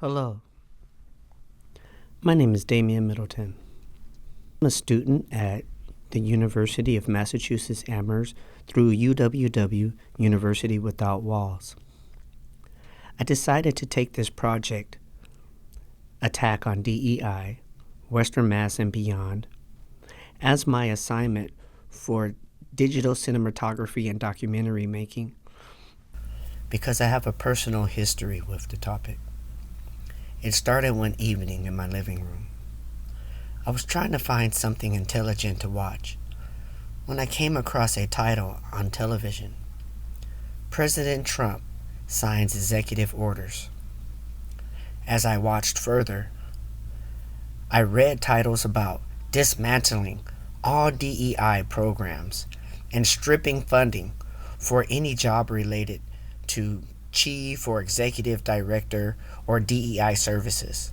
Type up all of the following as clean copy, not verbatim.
Hello, my name is Damion Middleton. I'm a student at the University of Massachusetts Amherst through UWW, University Without Walls. I decided to take this project, Attack on DEI, Western Mass and Beyond, as my assignment for digital cinematography and documentary making because I have a personal history with the topic. It started one evening in my living room. I was trying to find something intelligent to watch when I came across a title on television. President Trump signs executive orders. As I watched further, I read titles about dismantling all DEI programs and stripping funding for any job related to chief or executive director or DEI services.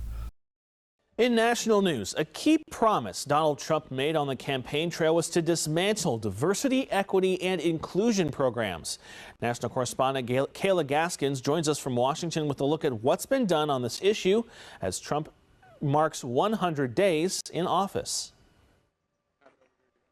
In national news, a key promise Donald Trump made on the campaign trail was to dismantle diversity, equity, and inclusion programs. National correspondent Kayla Gaskins joins us from Washington with a look at what's been done on this issue as Trump marks 100 days in office.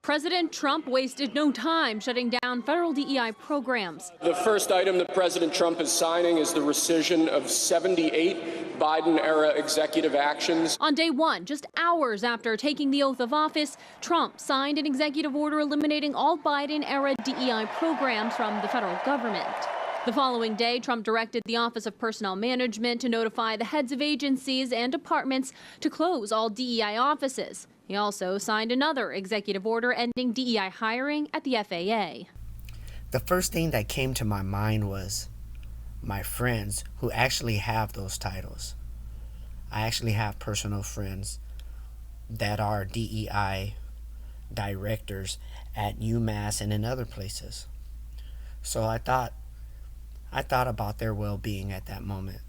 President Trump wasted no time shutting down federal DEI programs. The first item that President Trump is signing is the rescission of 78 Biden-era executive actions. On day one, just hours after taking the oath of office, Trump signed an executive order eliminating all Biden-era DEI programs from the federal government. The following day, Trump directed the Office of Personnel Management to notify the heads of agencies and departments to close all DEI offices. He also signed another executive order ending DEI hiring at the FAA. The first thing that came to my mind was my friends who actually have those titles. I actually have personal friends that are DEI directors at UMass and in other places. So I thought about their well-being at that moment.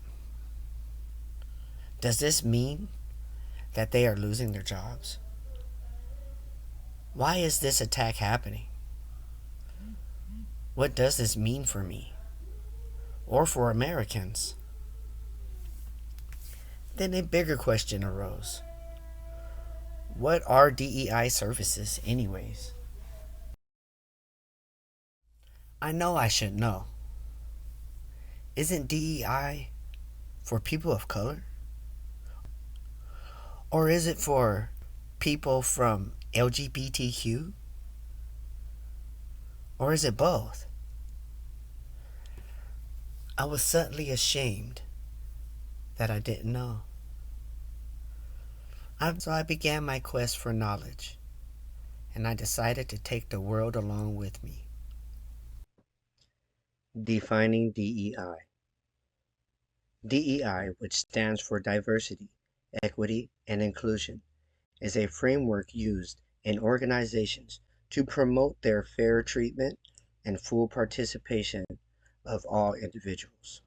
Does this mean that they are losing their jobs? Why is this attack happening? What does this mean for me? Or for Americans? Then a bigger question arose. What are DEI services anyways? I know I should know. Isn't DEI for people of color? Or is it for people from LGBTQ? Or is it both? I was suddenly ashamed that I didn't know. So I began my quest for knowledge, and I decided to take the world along with me. Defining DEI. DEI, which stands for Diversity, Equity, and Inclusion, is a framework used in organizations to promote their fair treatment and full participation of all individuals,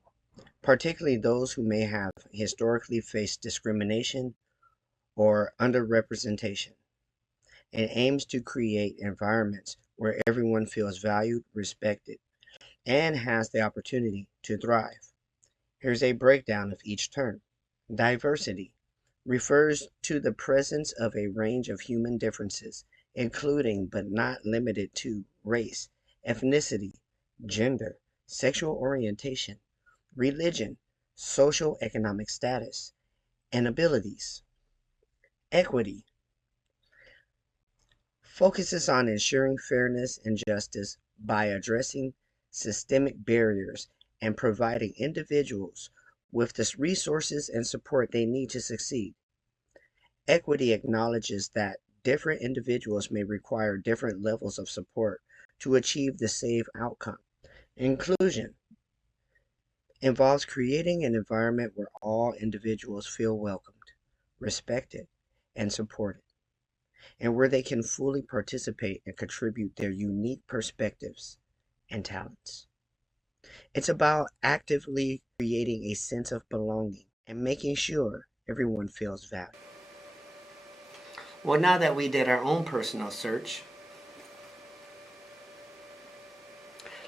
particularly those who may have historically faced discrimination or underrepresentation, and aims to create environments where everyone feels valued, respected, and has the opportunity to thrive. Here's a breakdown of each term. Diversity refers to the presence of a range of human differences, including but not limited to race, ethnicity, gender, sexual orientation, religion, social economic status, and abilities. Equity focuses on ensuring fairness and justice by addressing systemic barriers and providing individuals with the resources and support they need to succeed. Equity acknowledges that different individuals may require different levels of support to achieve the same outcome. Inclusion involves creating an environment where all individuals feel welcomed, respected, and supported, and where they can fully participate and contribute their unique perspectives and talents. It's about actively creating a sense of belonging and making sure everyone feels valued. Well, now that we did our own personal search,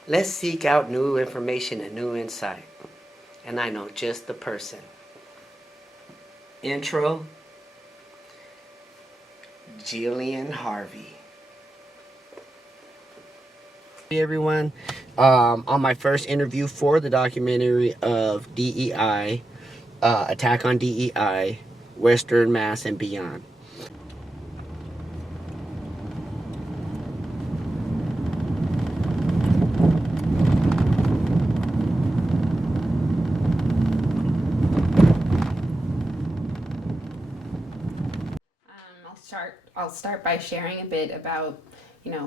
let's seek out new information and new insight. And I know just the person. Intro, Jillian Harvey. Hey everyone, on my first interview for the documentary of DEI, Attack on DEI, Western Mass and Beyond. I'll start by sharing a bit about,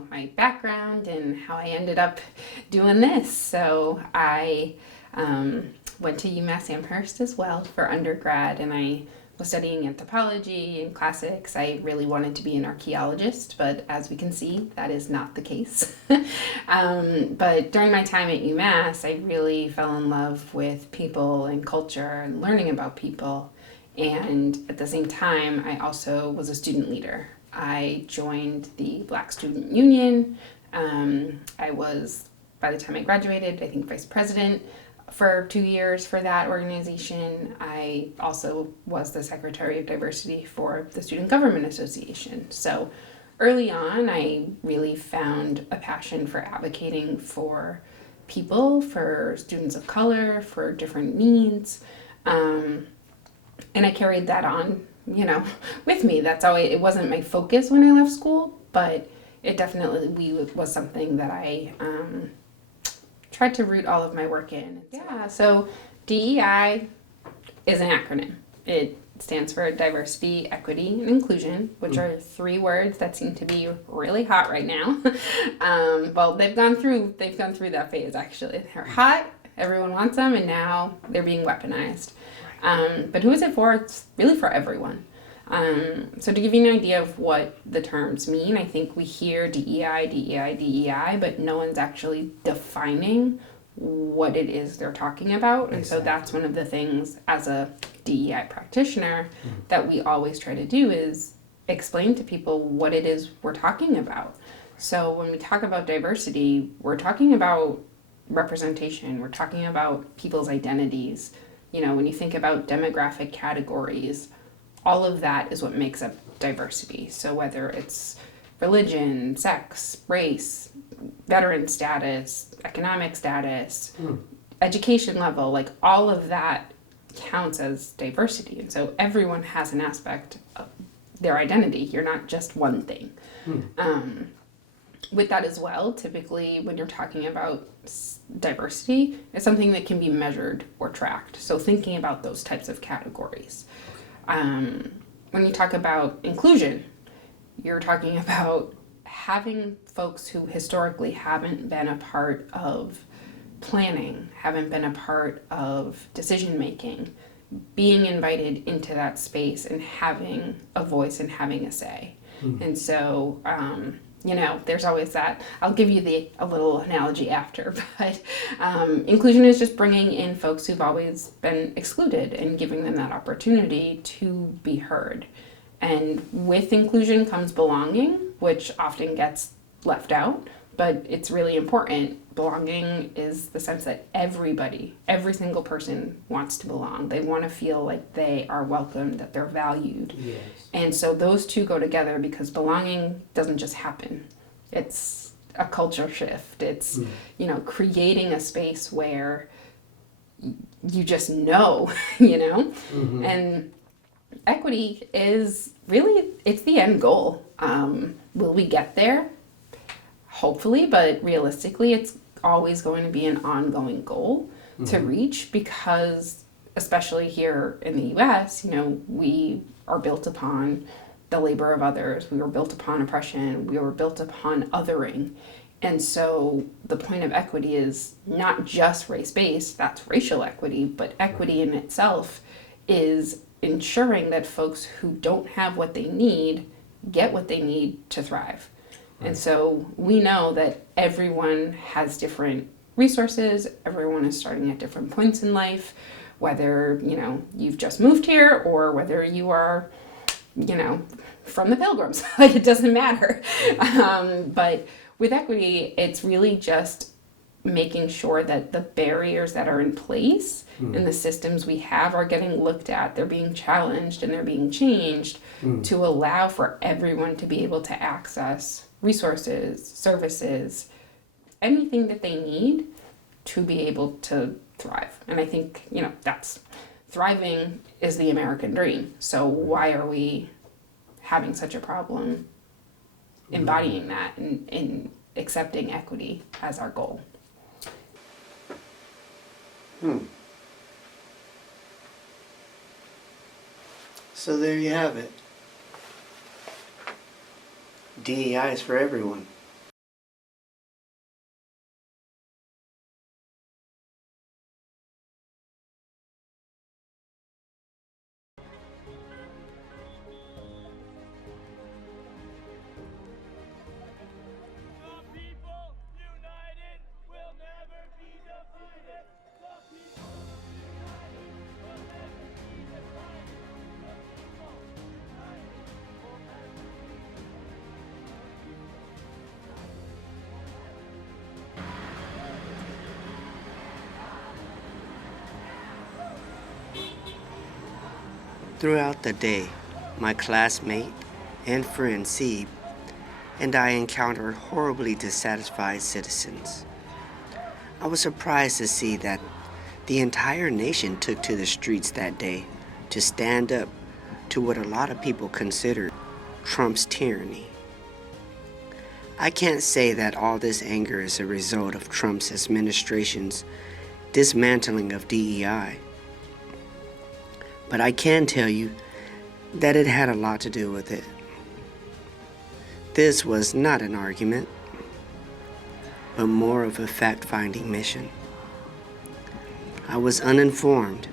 my background and how I ended up doing this. So I went to UMass Amherst as well for undergrad, and I was studying anthropology and classics. I really wanted to be an archaeologist, but as we can see, that is not the case. But during my time at UMass, I really fell in love with people and culture and learning about people. And at the same time, I also was a student leader. I joined the Black Student Union. I was, by the time I graduated, I think vice president for 2 years for that organization. I also was the secretary of diversity for the Student Government Association. So early on, I really found a passion for advocating for people, for students of color, for different needs. And I carried that on, with me. That's always, it wasn't my focus when I left school, but it definitely was something that I tried to root all of my work in. Yeah, so DEI is an acronym. It stands for diversity, equity, and inclusion, which are 3 words that seem to be really hot right now. Well, they've gone through that phase, actually. They're hot, everyone wants them, and now they're being weaponized. But who is it for? It's really for everyone. So to give you an idea of what the terms mean, I think we hear DEI, DEI, DEI, but no one's actually defining what it is they're talking about. And so that's one of the things as a DEI practitioner that we always try to do is explain to people what it is we're talking about. So when we talk about diversity, we're talking about representation. We're talking about people's identities. When you think about demographic categories, all of that is what makes up diversity. So whether it's religion, sex, race, veteran status, economic status, education level, like all of that counts as diversity. And so everyone has an aspect of their identity. You're not just one thing. With that as well, typically when you're talking about diversity, it's something that can be measured or tracked. So thinking about those types of categories. When you talk about inclusion, you're talking about having folks who historically haven't been a part of planning, haven't been a part of decision making, being invited into that space and having a voice and having a say. And so, there's always that. I'll give you a little analogy after, but inclusion is just bringing in folks who've always been excluded and giving them that opportunity to be heard. And with inclusion comes belonging, which often gets left out, but it's really important. Belonging is the sense that every single person wants to belong. They want to feel like they are welcome, that they're valued. Yes. And so those two go together because belonging doesn't just happen. It's a culture shift. It's, creating a space where you just know, And equity is really, it's the end goal. Will we get there? Hopefully, but realistically, it's always going to be an ongoing goal to reach because, especially here in the US, we are built upon the labor of others. We were built upon oppression. We were built upon othering. And so the point of equity is not just race-based, that's racial equity, but equity in itself is ensuring that folks who don't have what they need get what they need to thrive. And so we know that everyone has different resources, everyone is starting at different points in life, whether, you've just moved here or whether you are, from the Pilgrims, like it doesn't matter. But with equity, it's really just making sure that the barriers that are in place and the systems we have are getting looked at, they're being challenged and they're being changed to allow for everyone to be able to access resources, services, anything that they need to be able to thrive. And I think, that's thriving is the American dream. So why are we having such a problem embodying that and accepting equity as our goal? So there you have it. DEI is for everyone. Throughout the day, my classmate and friend Sebe and I encountered horribly dissatisfied citizens. I was surprised to see that the entire nation took to the streets that day to stand up to what a lot of people considered Trump's tyranny. I can't say that all this anger is a result of Trump's administration's dismantling of DEI. But I can tell you that it had a lot to do with it. This was not an argument, but more of a fact-finding mission. I was uninformed,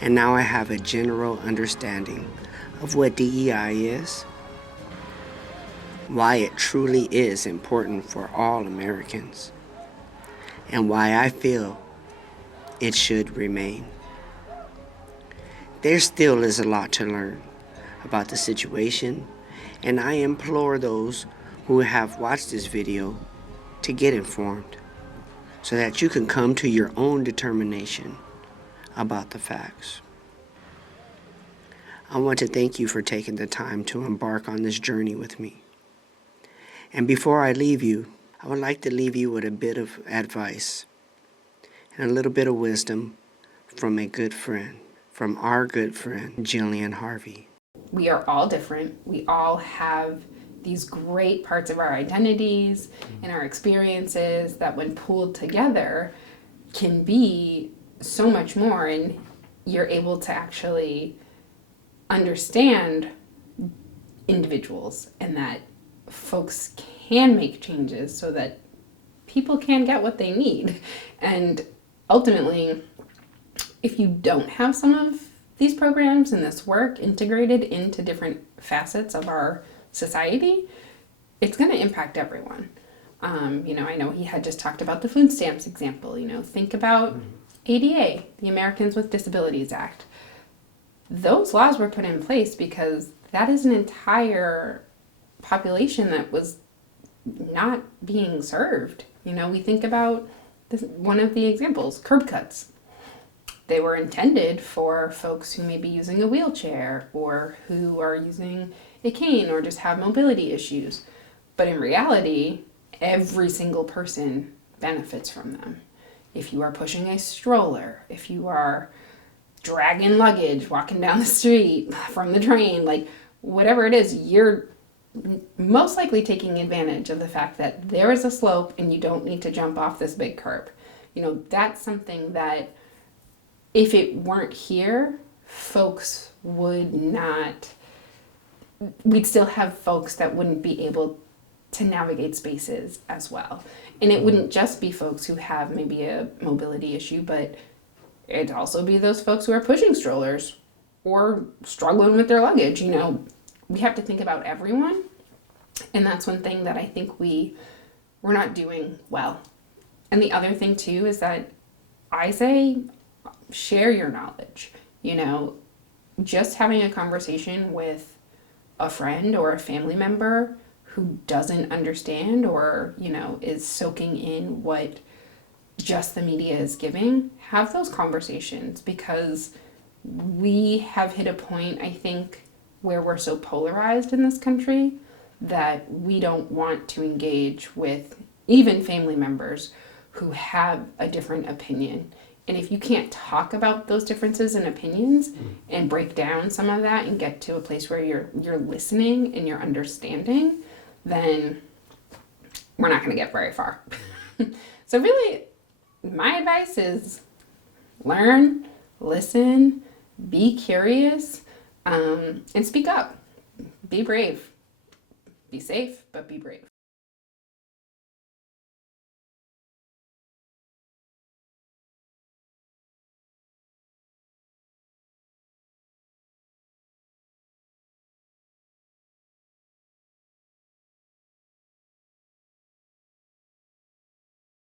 and now I have a general understanding of what DEI is, why it truly is important for all Americans, and why I feel it should remain. There still is a lot to learn about the situation, and I implore those who have watched this video to get informed so that you can come to your own determination about the facts. I want to thank you for taking the time to embark on this journey with me. And before I leave you, I would like to leave you with a bit of advice and a little bit of wisdom from our good friend, Jillian Harvey. We are all different. We all have these great parts of our identities and our experiences that when pulled together can be so much more, and you're able to actually understand individuals and that folks can make changes so that people can get what they need. And ultimately, if you don't have some of these programs and this work integrated into different facets of our society, it's going to impact everyone. I know he had just talked about the food stamps example. Think about ADA, the Americans with Disabilities Act. Those laws were put in place because that is an entire population that was not being served. We think about one of the examples, curb cuts. They were intended for folks who may be using a wheelchair or who are using a cane or just have mobility issues. But in reality, every single person benefits from them. If you are pushing a stroller, if you are dragging luggage, walking down the street from the train, whatever it is, you're most likely taking advantage of the fact that there is a slope and you don't need to jump off this big curb. That's something that if it weren't here, folks we'd still have folks that wouldn't be able to navigate spaces as well. And it wouldn't just be folks who have maybe a mobility issue, but it'd also be those folks who are pushing strollers or struggling with their luggage. We have to think about everyone. And that's one thing that I think we're not doing well. And the other thing too is that I say, share your knowledge. Just having a conversation with a friend or a family member who doesn't understand or, is soaking in what just the media is giving. Have those conversations, because we have hit a point, I think, where we're so polarized in this country that we don't want to engage with even family members who have a different opinion. And if you can't talk about those differences in opinions and break down some of that and get to a place where you're listening and you're understanding, then we're not going to get very far. So really, my advice is learn, listen, be curious, and speak up. Be brave. Be safe, but be brave.